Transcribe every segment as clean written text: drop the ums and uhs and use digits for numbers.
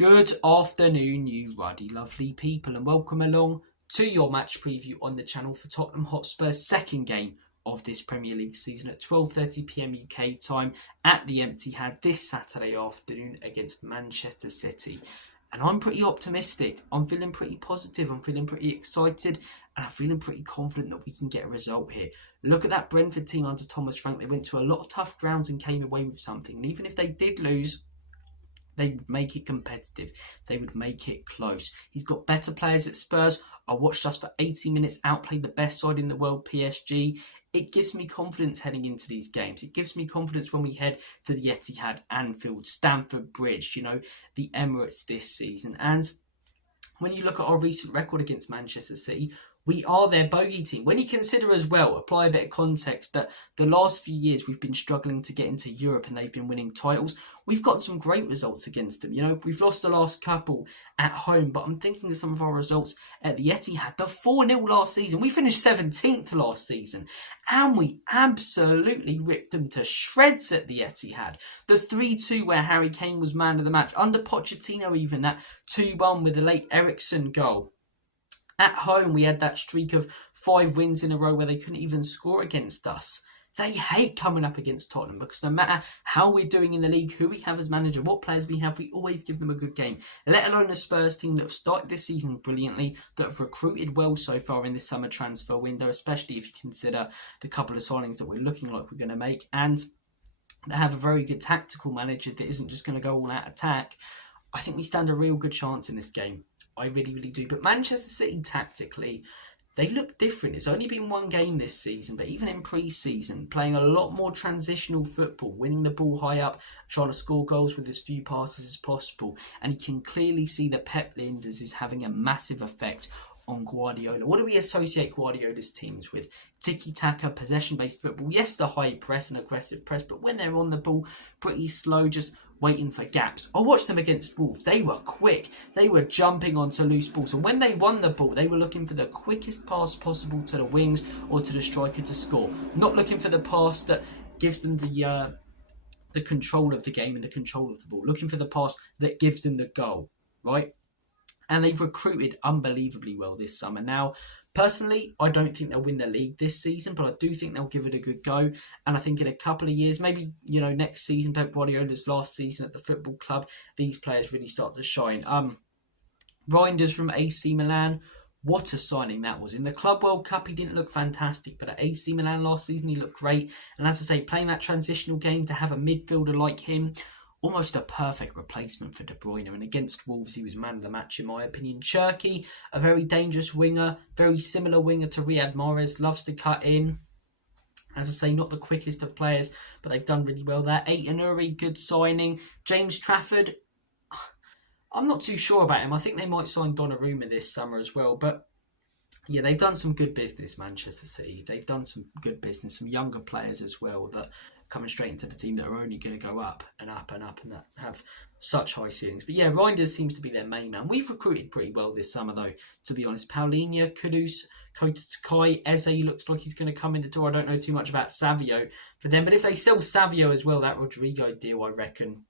Good afternoon, you ruddy lovely people, and welcome along to your match preview on the channel for Tottenham Hotspur's second game of this Premier League season at 12:30 PM UK time at the Etihad this Saturday afternoon against Manchester City. And I'm pretty optimistic. I'm feeling pretty positive. I'm feeling pretty excited, and I'm feeling pretty confident that we can get a result here. Look at that Brentford team under Thomas Frank. They went to a lot of tough grounds and came away with something. And even if they did lose, they would make it competitive. They would make it close. He's got better players at Spurs. I watched us for 80 minutes outplay the best side in the world, PSG. It gives me confidence heading into these games. It gives me confidence when we head to the Etihad, Anfield, Stamford Bridge, the Emirates this season. And when you look at our recent record against Manchester City, we are their bogey team. When you consider as well, apply a bit of context, that the last few years we've been struggling to get into Europe and they've been winning titles. We've got some great results against them. We've lost the last couple at home, but I'm thinking of some of our results at the Etihad. The 4-0 last season. We finished 17th last season, and we absolutely ripped them to shreds at the Etihad. The 3-2 where Harry Kane was man of the match. Under Pochettino even, that 2-1 with the late Eriksen goal. At home, we had that streak of 5 wins in a row where they couldn't even score against us. They hate coming up against Tottenham because no matter how we're doing in the league, who we have as manager, what players we have, we always give them a good game. Let alone the Spurs team that have started this season brilliantly, that have recruited well so far in this summer transfer window, especially if you consider the couple of signings that we're looking like we're going to make. And they have a very good tactical manager that isn't just going to go all out attack. I think we stand a real good chance in this game. I really, really do. But Manchester City, tactically, they look different. It's only been one game this season, but even in pre-season, playing a lot more transitional football, winning the ball high up, trying to score goals with as few passes as possible. And you can clearly see that Pep Linders is having a massive effect on Guardiola. What do we associate Guardiola's teams with? Tiki-taka, possession-based football. Yes, the high press and aggressive press, but when they're on the ball, pretty slow, just waiting for gaps. I watched them against Wolves. They were quick. They were jumping onto loose balls. And when they won the ball, they were looking for the quickest pass possible to the wings or to the striker to score. Not looking for the pass that gives them the control of the game and the control of the ball. Looking for the pass that gives them the goal, right? And they've recruited unbelievably well this summer. Now, personally, I don't think they'll win the league this season, but I do think they'll give it a good go. And I think in a couple of years, maybe, next season, Pep Guardiola's last season at the football club, these players really start to shine. Reinders from AC Milan, what a signing that was. In the Club World Cup, he didn't look fantastic, but at AC Milan last season, he looked great. And as I say, playing that transitional game to have a midfielder like him, almost a perfect replacement for De Bruyne. And against Wolves, he was man of the match, in my opinion. Cherki, a very dangerous winger, very similar winger to Riyad Mahrez, loves to cut in. As I say, not the quickest of players, but they've done really well there. Aït-Nouri, good signing. James Trafford, I'm not too sure about him. I think they might sign Donnarumma this summer as well, but yeah, they've done some good business, Manchester City. They've done some good business, some younger players as well that coming straight into the team that are only going to go up and up and up and that have such high ceilings. But yeah, Reinders seems to be their main man. We've recruited pretty well this summer though, to be honest. Paulinho, Kudus, Kota Takai, Eze looks like he's going to come in the door. I don't know too much about Savio for them, but if they sell Savio as well, that Rodrigo deal, I reckon,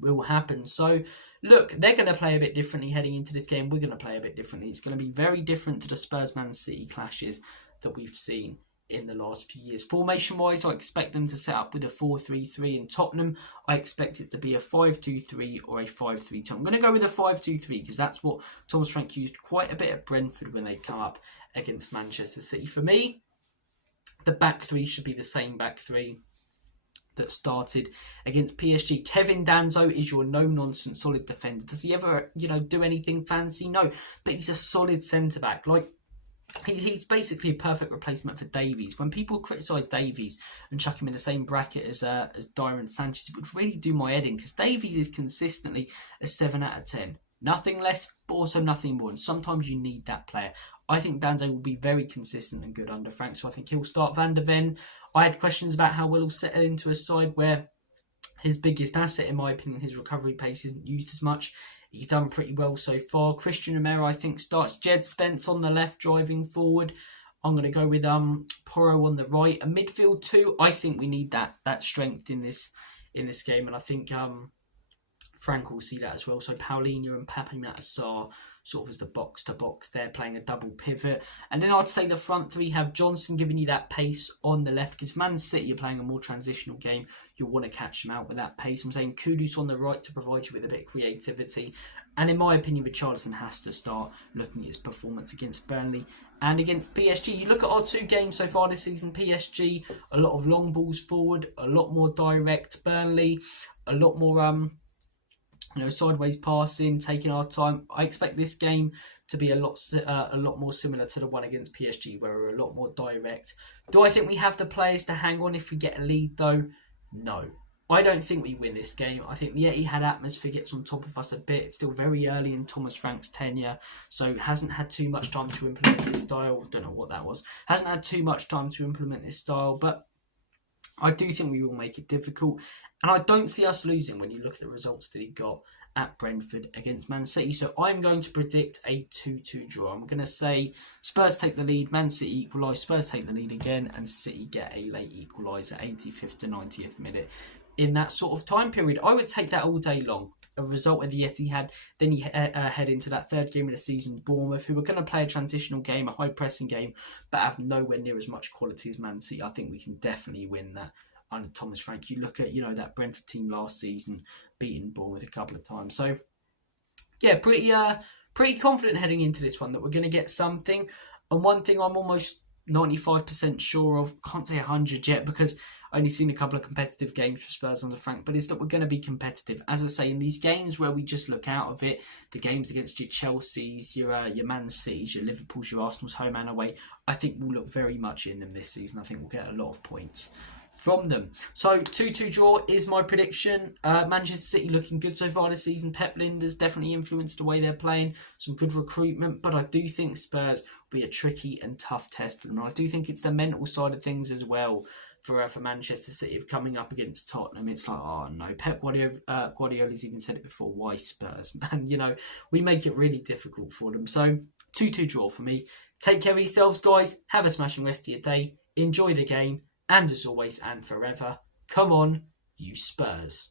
will happen. So look, they're going to play a bit differently heading into this game. We're going to play a bit differently. It's going to be very different to the Spurs-Man City clashes that we've seen in the last few years. Formation wise, I expect them to set up with a 4-3-3. In Tottenham, I expect it to be a 5-2-3 or a 5-3-2. I'm going to go with a 5-2-3 because that's what Thomas Frank used quite a bit at Brentford when they come up against Manchester City. For me, the back three should be the same back three that started against PSG. Kevin Danzo is your no-nonsense solid defender. Does he ever, do anything fancy? No, but he's a solid centre-back. Like, he's basically a perfect replacement for Davies. When people criticise Davies and chuck him in the same bracket as Dyer and Sanchez, it would really do my head in because Davies is consistently a 7 out of 10. Nothing less, but also nothing more. And sometimes you need that player. I think Danzo will be very consistent and good under Frank, so I think he'll start Van der Ven. I had questions about how well he'll settle into a side where his biggest asset, in my opinion, his recovery pace isn't used as much. He's done pretty well so far. Christian Romero, I think, starts. Jed Spence on the left, driving forward. I'm going to go with Porro on the right. A midfield two. I think we need that strength in this game, and I think Frank will see that as well. So Paulinho and Pape Matar sort of as the box to box. They're playing a double pivot. And then I'd say the front three have Johnson giving you that pace on the left. Because Man City are playing a more transitional game. You'll want to catch them out with that pace. I'm saying Kudus on the right to provide you with a bit of creativity. And in my opinion, Richarlison has to start looking at his performance against Burnley and against PSG. You look at our 2 games so far this season. PSG, a lot of long balls forward, a lot more direct. Burnley, a lot more sideways passing, taking our time. I expect this game to be a lot more similar to the one against PSG, where we're a lot more direct. Do I think we have the players to hang on if we get a lead, though? No. I don't think we win this game. I think the Etihad atmosphere gets on top of us a bit. It's still very early in Thomas Frank's tenure, so hasn't had too much time to implement this style. Don't know what that was. Hasn't had too much time to implement this style, but I do think we will make it difficult. And I don't see us losing when you look at the results that he got at Brentford against Man City. So I'm going to predict a 2-2 draw. I'm going to say Spurs take the lead, Man City equalise, Spurs take the lead again, and City get a late equaliser, 85th to 90th minute. In that sort of time period, I would take that all day long. A result at the Etihad, then you head into that 3rd game of the season, Bournemouth, who are going to play a transitional game, a high-pressing game, but have nowhere near as much quality as Man City. I think we can definitely win that under Thomas Frank. You look at, that Brentford team last season, beating Bournemouth a couple of times. So, yeah, pretty confident heading into this one that we're going to get something. And one thing I'm almost 95% sure of, can't say 100 yet because I've only seen a couple of competitive games for Spurs under Frank, but is that we're going to be competitive. As I say, in these games where we just look out of it, the games against your Chelseas, your Man Cities, your Liverpools, your Arsenals, home and away, I think we'll look very much in them this season. I think we'll get a lot of points from them. So 2-2 draw is my prediction. Manchester City looking good so far this season. Pep Lijnders definitely influenced the way they're playing. Some good recruitment, but I do think Spurs will be a tricky and tough test for them. And I do think it's the mental side of things as well for Manchester City of coming up against Tottenham. It's like, oh no, Pep Guardiola's even said it before, why Spurs? Man, we make it really difficult for them. So 2-2 draw for me. Take care of yourselves, guys. Have a smashing rest of your day. Enjoy the game. And as always and forever, come on, you Spurs.